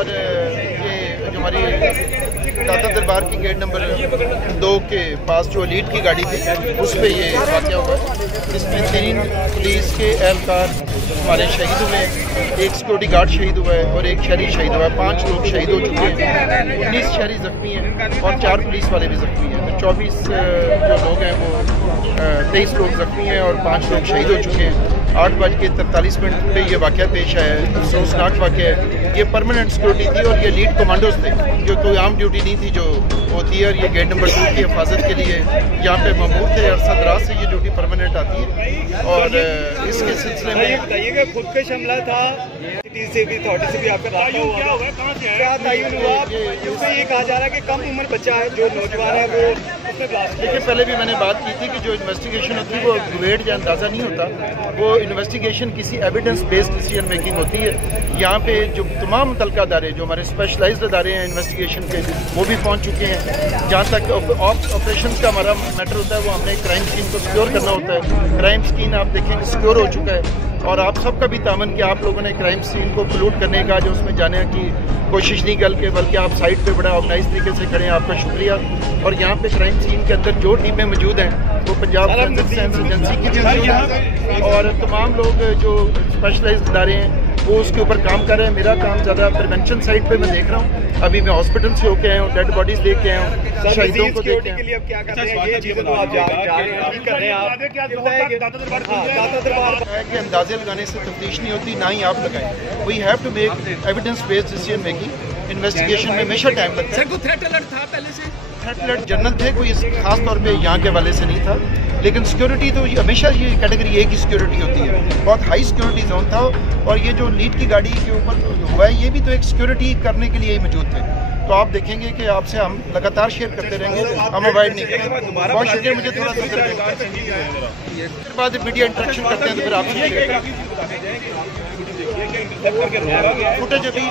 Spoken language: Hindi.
और ये जो हमारी दाता दरबार की गेट नंबर 2 के पास जो लीड की गाड़ी थी उस पर ये वाक़या हुआ है, जिसमें 3 पुलिस के एहलकार हमारे शहीद हुए, एक सिक्योरिटी गार्ड शहीद हुआ है और एक शहरी शहीद हुआ है। 5 लोग शहीद हो चुके हैं, 19 शहरी जख्मी हैं और 4 पुलिस वाले भी जख्मी हैं। तो 24 जो लोग हैं वो 23 लोग जख्मी हैं और 5 लोग शहीद हो चुके हैं। 8:43 पे ये वाक़या पेश आया है, अफसोसनाक वाक़या है। ये परमानेंट सिक्योरिटी थी और ये लीड कमांडोज थे, जो कोई आम ड्यूटी नहीं थी जो होती है। और ये गेट नंबर 2 की हिफाजत के लिए यहाँ पे ममूर थे। अरसा दराज से ये ड्यूटी परमानेंट आती है। और इसके सिलसिले में बताइएगा, खुद पे हमला था, से भी अथॉरिटी से भी आपका क्या तयन हुआ? उसमें ये कहा जा रहा है कि कम उम्र बच्चा है जो नौजवान है वो उसमें ब्लास्ट। देखिए, पहले भी मैंने बात की थी कि जो इन्वेस्टिगेशन होती है वो ग्रेड या अंदाज़ा नहीं होता, वो इन्वेस्टिगेशन किसी एविडेंस बेस्ड डिसीजन मेकिंग होती है। यहाँ पे जो तमाम मुतल्लिका अदारे जो हमारे स्पेशलाइज्ड अदारे हैं इन्वेस्टिगेशन के, वो भी पहुँच चुके हैं। जहाँ तक ऑपरेशन का हमारा मैटर होता है, वो हमने क्राइम सीन को सिक्योर करना होता है। क्राइम सीन आप देखेंगे सिक्योर हो चुका है और आप सबका भी तामन कि आप लोगों ने क्राइम सीन को पोल्यूट करने का, जो उसमें जाने की कोशिश नहीं कर के, बल्कि आप साइड पे बड़ा ऑर्गेनाइज तरीके से खड़े हैं, आपका शुक्रिया। और यहाँ पे क्राइम सीन के अंदर जो टीमें मौजूद हैं वो पंजाब फोरेंसिक साइंस एजेंसी की भी मौजूद हैं और तमाम लोग जो स्पेशलाइज्ड इदारे हैं वो उसके ऊपर काम कर रहे हैं। मेरा काम ज़्यादा प्रिवेंशन साइड पे मैं देख रहा हूँ। अभी मैं हॉस्पिटल से होके आया हूँ, डेड बॉडीज देख के आया हूँ, शहीदों को देख के लिए अब क्या कर रहे हैं? ये चीज़ें तो आप जा रहे हैं, ठीक कर रहे हैं आप। कि अंदाजे लगाने से तफ्तीश नहीं होती, ना ही आप लगाएं। We have to make evidence based decision making. Investigation में हमेशा टाइम लगता है। सर, कोई थ्रेट अलर्ट था पहले से? थ्रेट अलर्ट जनरल थे, कोई खास तौर पे यहाँ के वाले से नहीं था, लेकिन सिक्योरिटी तो हमेशा ये कैटेगरी ए की सिक्योरिटी होती है, बहुत हाई सिक्योरिटी जोन था। और ये जो लीड की गाड़ी के ऊपर हुआ है, ये भी तो एक सिक्योरिटी करने के लिए ही मौजूद थे। तो आप देखेंगे कि आपसे हम लगातार शेयर करते रहेंगे, हम अवॉइड नहीं करेंगे। बहुत शुक्रिया, मुझे थोड़ा सा फिर बाद मीडिया इंटरेक्शन करते हैं तो फिर आपसे फुटेज अभी